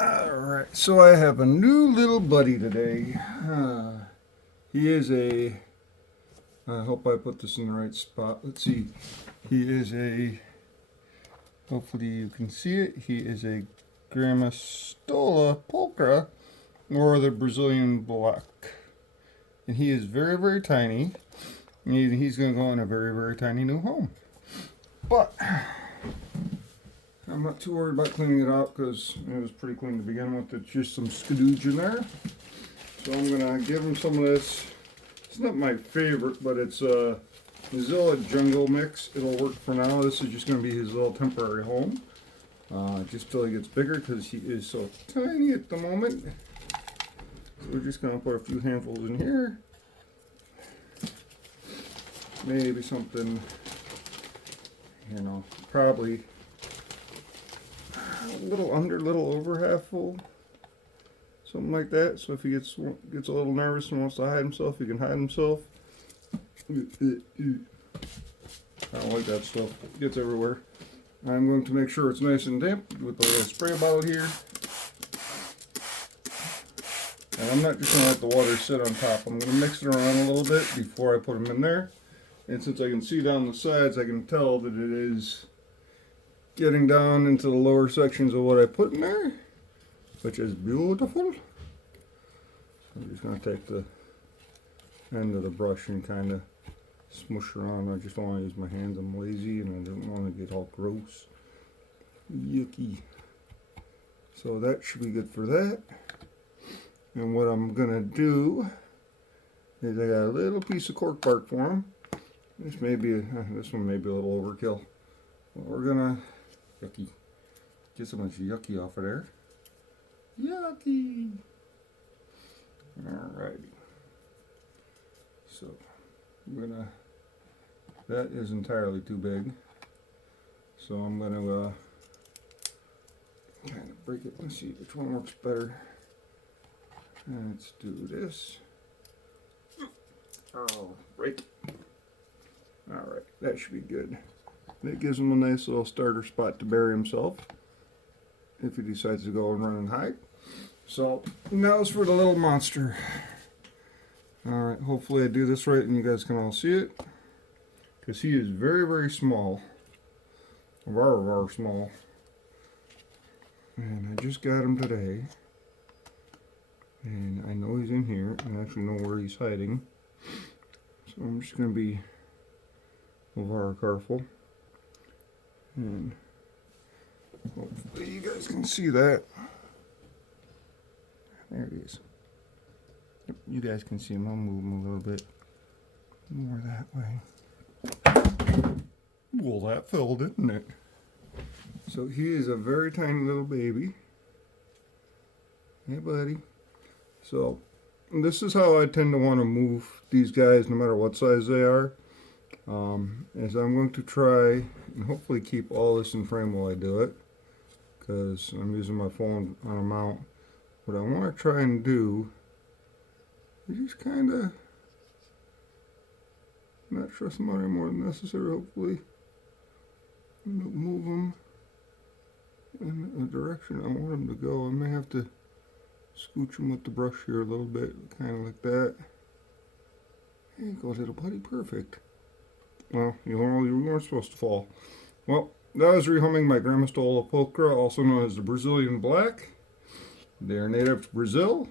Alright, so I have a new little buddy today. He is a, I hope I put this in the right spot. Let's see. He is a, hopefully you can see it. He is a Gramastola pulcrah, or the Brazilian black. And he is very, very tiny. And he's going to go in a very, very tiny new home. But I'm not too worried about cleaning it out because it was pretty clean to begin with. It's just some skadooge in there. So I'm going to give him some of this. It's not my favorite, but it's a Mozilla Jungle Mix. It'll work for now. This is just going to be his little temporary home. Just till he gets bigger because he is so tiny at the moment. So we're just going to put a few handfuls in here. Maybe something, you know, probably a little under, little over half full. Something like that. So if he gets a little nervous and wants to hide himself, he can hide himself. I don't like that stuff. It gets everywhere. I'm going to make sure it's nice and damp with the little spray bottle here. And I'm not just going to let the water sit on top. I'm going to mix it around a little bit before I put them in there. And since I can see down the sides, I can tell that it is getting down into the lower sections of what I put in there, which is beautiful. I'm just going to take the end of the brush and kind of smush around. I just don't want to use my hands. I'm lazy and I don't want to get all gross. Yucky. So that should be good for that. And what I'm going to do is I got a little piece of cork bark for him. This one may be a little overkill. But we're going to yucky. Get so much yucky off of there. Yucky. Alrighty. So I'm gonna. That is entirely too big. So I'm gonna kind of break it. Let's see which one works better. Let's do this. Oh, break. Alright, that should be good. That gives him a nice little starter spot to bury himself if he decides to go and run and hide. So now it's for the little monster. Alright, hopefully I do this right and you guys can all see it. Because he is very, very small. Very, very small. And I just got him today. And I know he's in here. I actually know where he's hiding. So I'm just going to be very careful. And hopefully you guys can see that. There he is. Yep, you guys can see him. I'll move him a little bit more that way. Well, that fell, didn't it? So he is a very tiny little baby. Hey, buddy. So this is how I tend to want to move these guys, no matter what size they are. Is I'm going to try and hopefully keep all this in frame while I do it, because I'm using my phone on a mount. What I want to try and do is just kind of not stress them out any more than necessary, hopefully. Move them in the direction I want them to go. I may have to scooch them with the brush here a little bit, kind of like that. There you go, little buddy, perfect. Well, you weren't supposed to fall. Well, that was rehumming my Gramastola pulcrah, also known as the Brazilian black. They are native to Brazil.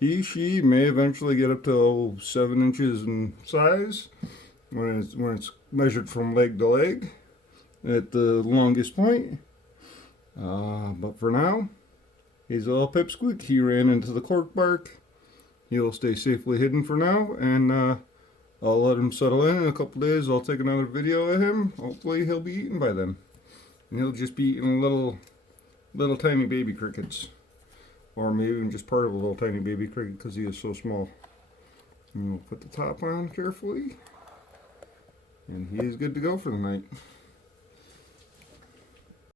She may eventually get up to 7 inches in size when it's measured from leg to leg at the longest point. But for now, he's a little pipsqueak. He ran into the cork bark. He'll stay safely hidden for now, and I'll let him settle in a couple days. I'll take another video of him. Hopefully he'll be eaten by then. And he'll just be eating little tiny baby crickets. Or maybe even just part of a little tiny baby cricket because he is so small. And we'll put the top on carefully. And he is good to go for the night.